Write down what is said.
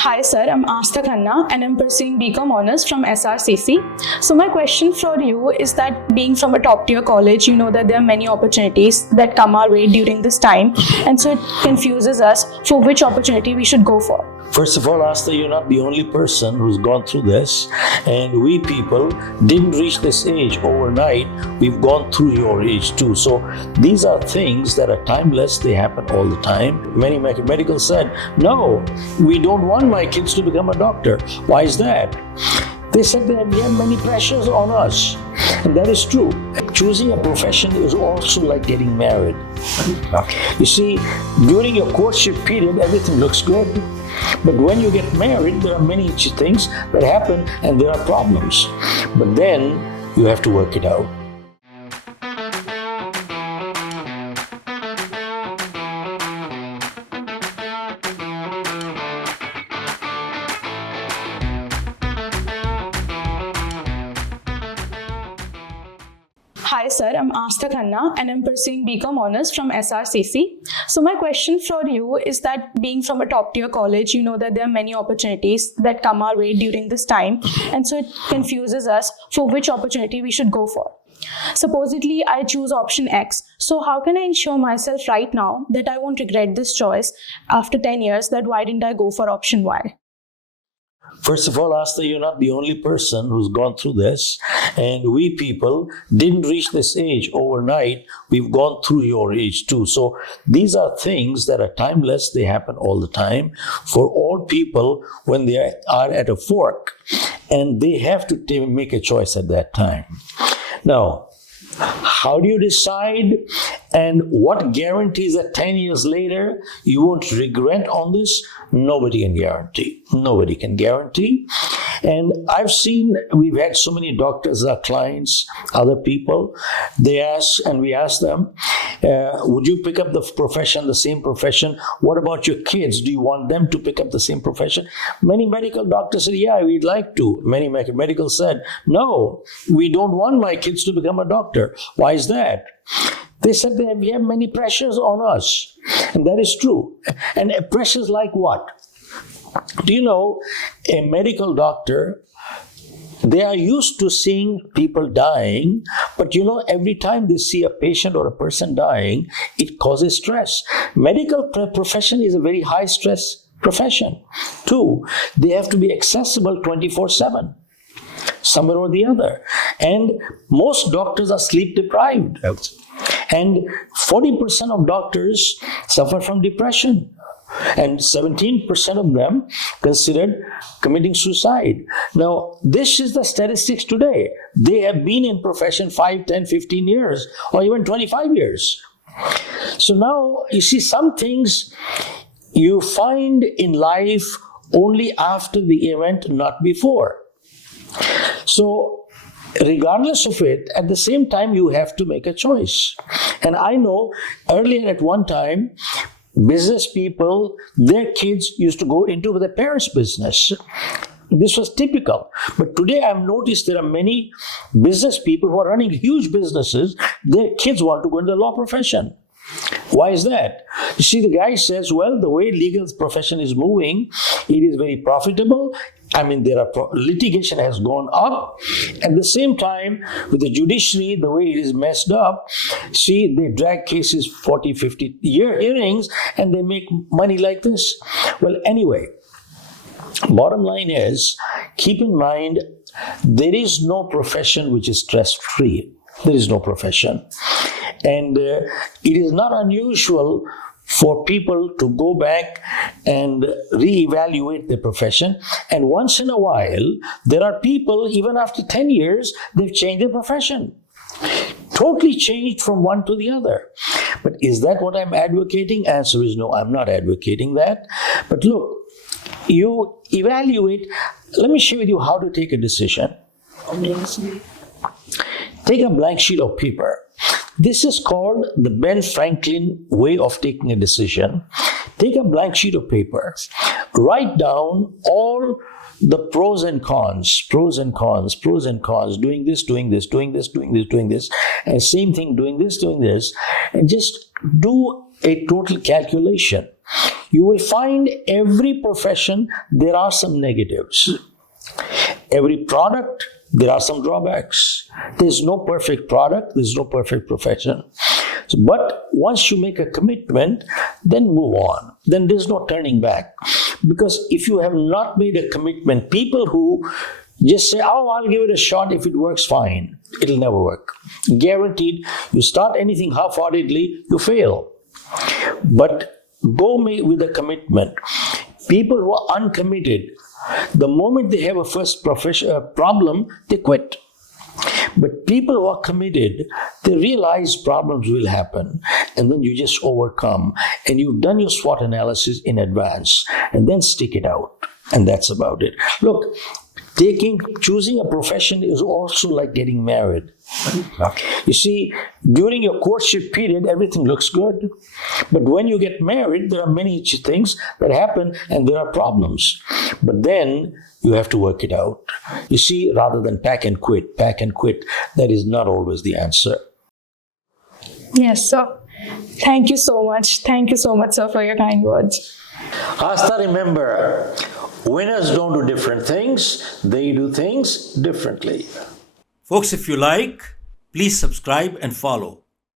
Hi sir, I'm Astha Khanna and I'm pursuing BCom Honours from SRCC. So my question for you is that being from a top tier college, you know that there are many opportunities that come our way during this time, and so it confuses us for which opportunity we should go for. First of all, Asta, you're not the only person who's gone through this, and we people didn't reach this age overnight. We've gone through your age too. So these are things that are timeless. They happen all the time. Many medical said, no, we don't want my kids to become a doctor. Why is that? They said that we have many pressures on us. And that is true. Choosing a profession is also like getting married. You see, during your courtship period, everything looks good. But when you get married, there are many things that happen and there are problems. But then you have to work it out. Hi sir, I'm Astha Khanna and I'm pursuing BCom Honours from SRCC. So my question for you is that being from a top tier college, you know that there are many opportunities that come our way during this time, and so it confuses us for which opportunity we should go for. Supposedly, I choose option X. So how can I ensure myself right now that I won't regret this choice after 10 years that why didn't I go for option Y? First of all, Asta, you're not the only person who's gone through this, and we people didn't reach this age overnight. We've gone through your age too. So these are things that are timeless. They happen all the time for all people when they are at a fork, and they have to make a choice at that time. Now, how do you decide, and what guarantees that 10 years later you won't regret on this? Nobody can guarantee. Nobody can guarantee. And I've seen, we've had so many doctors, our clients, other people, they ask, and we ask them, would you pick up the profession, the same profession? What about your kids? Do you want them to pick up the same profession? Many medical doctors said, yeah, we'd like to. Many medical said, no, we don't want my kids to become a doctor. Why is that? They said that we have many pressures on us. And that is true. And pressures like what? Do you know, a medical doctor, they are used to seeing people dying, but you know, every time they see a patient or a person dying, it causes stress. Medical profession is a very high stress profession. Two, they have to be accessible 24/7. Somewhere or the other. And most doctors are sleep deprived. And 40% of doctors suffer from depression. And 17% of them considered committing suicide. Now, this is the statistics today. They have been in profession 5, 10, 15 years, or even 25 years. So now, you see, some things you find in life only after the event, not before. So, regardless of it, at the same time, you have to make a choice. And I know earlier at one time, business people, their kids used to go into their parents' business. This was typical. But today I've noticed there are many business people who are running huge businesses. Their kids want to go into the law profession. Why is that? You see, the guy says, well, the way legal profession is moving, it is very profitable. I mean, litigation has gone up. At the same time, with the judiciary, the way it is messed up, see, they drag cases 40, 50 hearings, and they make money like this. Well, anyway, bottom line is, keep in mind, there is no profession which is stress-free. There is no profession. And it is not unusual for people to go back and reevaluate their profession. And once in a while, there are people, even after 10 years, they've changed their profession. Totally changed from one to the other. But is that what I'm advocating? Answer is no, I'm not advocating that. But look, you evaluate. Let me share with you how to take a decision. Take a blank sheet of paper. This is called the Ben Franklin way of taking a decision. Take a blank sheet of paper. Write down all the pros and cons, doing this, and same thing, doing this, and just do a total calculation. You will find every profession, there are some negatives. Every product, there are some drawbacks. There's no perfect product, there's no perfect profession. But once you make a commitment, then move on. Then there's no turning back. Because if you have not made a commitment, people who just say, oh, I'll give it a shot, if it works, fine. It'll never work. Guaranteed, you start anything half-heartedly, you fail. But go with a commitment. People who are uncommitted, the moment they have a first problem, they quit. But people who are committed, they realize problems will happen, and then you just overcome, and you've done your SWOT analysis in advance, and then stick it out, and that's about it. Look, choosing a profession is also like getting married. You see, during your courtship period, everything looks good. But when you get married, there are many things that happen and there are problems. But then you have to work it out. You see, rather than pack and quit, that is not always the answer. Yes, sir. Thank you so much. Thank you so much, sir, for your kind words. Asta, remember, winners don't do different things, they do things differently. Folks, if you like, please subscribe and follow.